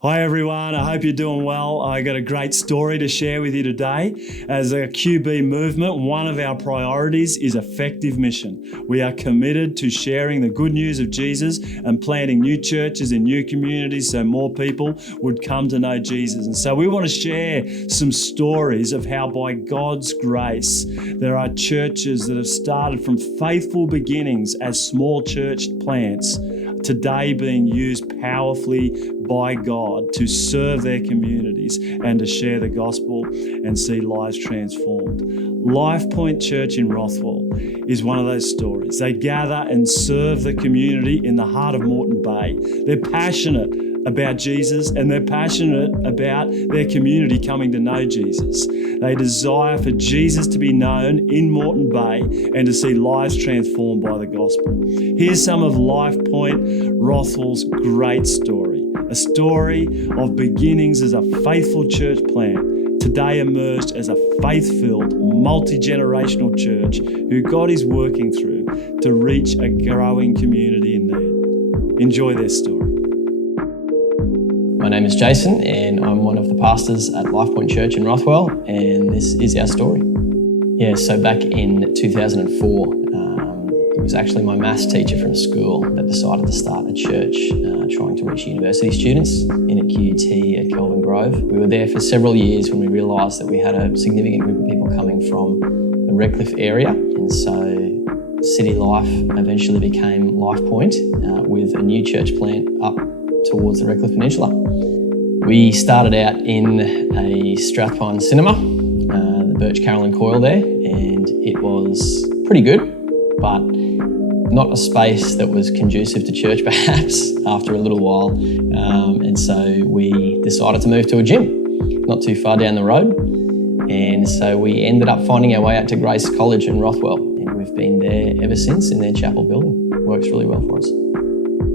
Hi everyone, I hope you're doing well. I got a great story to share with you today. As a QB movement, one of our priorities is effective mission. We are committed to sharing the good news of Jesus and planting new churches in new communities so more people would come to know Jesus. And so we want to share some stories of how by God's grace there are churches that have started from faithful beginnings as small church plants, today being used powerfully by God to serve their communities and to share the gospel and see lives transformed. Lifepoint Church in Rothwell is one of those stories. They gather and serve the community in the heart of Moreton Bay. They're passionate about Jesus and they're passionate about their community coming to know Jesus. They desire for Jesus to be known in Moreton Bay and to see lives transformed by the gospel. Here's some of Lifepoint Rothwell's great story. A story of beginnings as a faithful church plant, today emerged as a faith-filled, multi-generational church who God is working through to reach a growing community in need. Enjoy their story. My name is Jason and I'm one of the pastors at Lifepoint Church in Rothwell, and this is our story. So back in 2004, it was actually my maths teacher from school that decided to start a church trying to reach university students in a QUT at Kelvin Grove. We were there for several years when we realised that we had a significant group of people coming from the Redcliffe area, and so City Life eventually became Lifepoint with a new church plant up towards the Redcliffe Peninsula. We started out in a Strathpine cinema, the Birch Carroll and Coyle there, and it was pretty good, but not a space that was conducive to church perhaps after a little while. And so we decided to move to a gym not too far down the road. And so we ended up finding our way out to Grace College in Rothwell, and we've been there ever since in their chapel building. It works really well for us.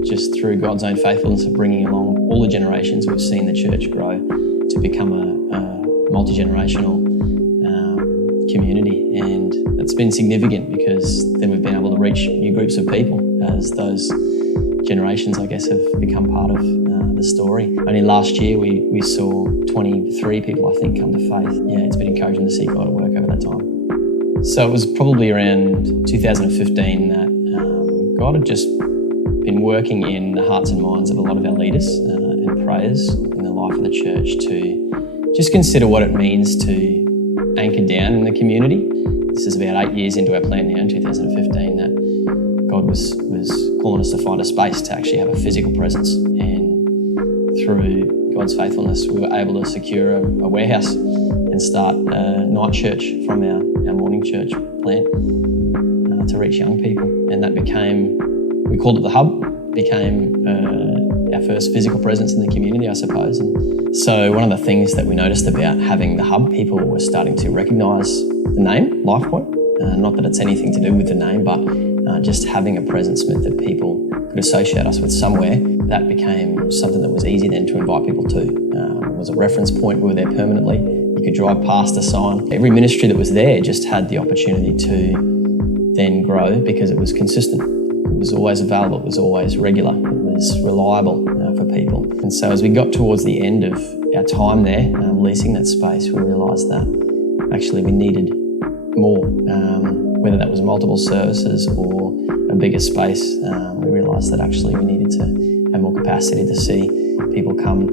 Just through God's own faithfulness of bringing along all the generations, we've seen the church grow to become a multi-generational community, and that's been significant because then we've been able to reach new groups of people as those generations, I guess, have become part of the story. Only last year we saw 23 people, I think, come to faith. It's been encouraging to see God at work over that time. So it was probably around 2015 that God had just been working in the hearts and minds of a lot of our leaders and prayers in the life of the church to just consider what it means to anchor down in the community. This is about 8 years into our plan now in 2015 that God was calling us to find a space to actually have a physical presence, and through God's faithfulness we were able to secure a warehouse and start a night church from our morning church plant to reach young people, and that became, we called it the Hub, became our first physical presence in the community, I suppose. And so one of the things that we noticed about having the Hub, people were starting to recognise the name, Lifepoint. Not that it's anything to do with the name, but just having a presence meant that people could associate us with somewhere. That became something that was easy then to invite people to. It was a reference point, we were there permanently. You could drive past a sign. Every ministry that was there just had the opportunity to then grow because it was consistent. It was always available, it was always regular, it was reliable for people. And so as we got towards the end of our time there, leasing that space, we realised that actually we needed more, whether that was multiple services or a bigger space. We realised that actually we needed to have more capacity to see people come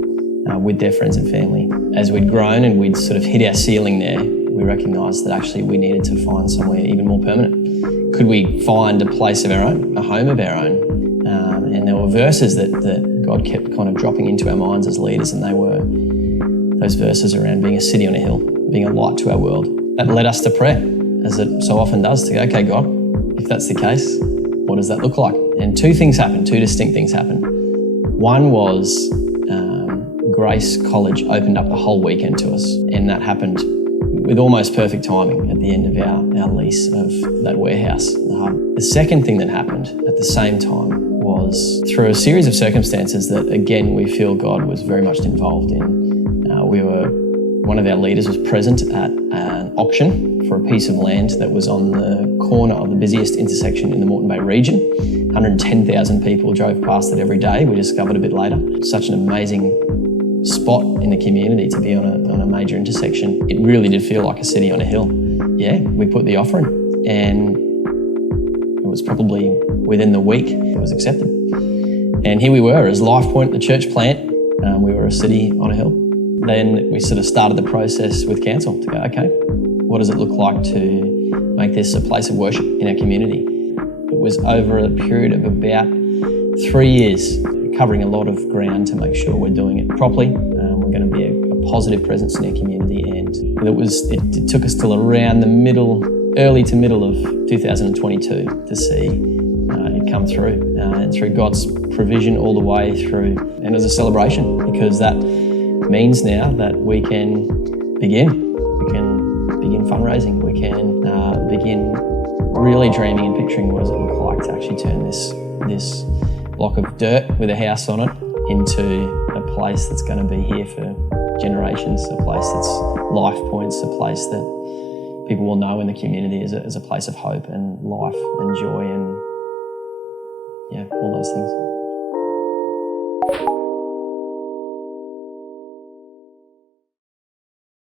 with their friends and family. As we'd grown and we'd sort of hit our ceiling there, we recognised that actually we needed to find somewhere even more permanent. Could we find a place of our own, a home of our own? And there were verses that God kept kind of dropping into our minds as leaders, and they were those verses around being a city on a hill, being a light to our world. That led us to prayer, as it so often does, to go, okay, God, if that's the case, what does that look like? And two distinct things happened. One was Grace College opened up the whole weekend to us, and that happened with almost perfect timing at the end of our lease of that warehouse. The second thing that happened at the same time was through a series of circumstances that, again, we feel God was very much involved in. One of our leaders was present at an auction for a piece of land that was on the corner of the busiest intersection in the Moreton Bay region. 110,000 people drove past it every day, we discovered a bit later. Such an amazing spot in the community to be on a major intersection. It really did feel like a city on a hill. Yeah, we put the offer in, and it was probably within the week it was accepted. And here we were as Lifepoint, the church plant. We were a city on a hill. Then we sort of started the process with council to go, okay, what does it look like to make this a place of worship in our community? It was over a period of about 3 years, covering a lot of ground to make sure we're doing it properly. We're going to be a positive presence in our community, and it took us till around early to middle of 2022 to see it come through, and through God's provision all the way through. And it was a celebration, because that means now that we can begin fundraising, we can begin really dreaming and picturing what does it look like to actually turn this block of dirt with a house on it into a place that's going to be here for generations, a place that's life points, a place that people will know in the community as a place of hope and life and joy and all those things.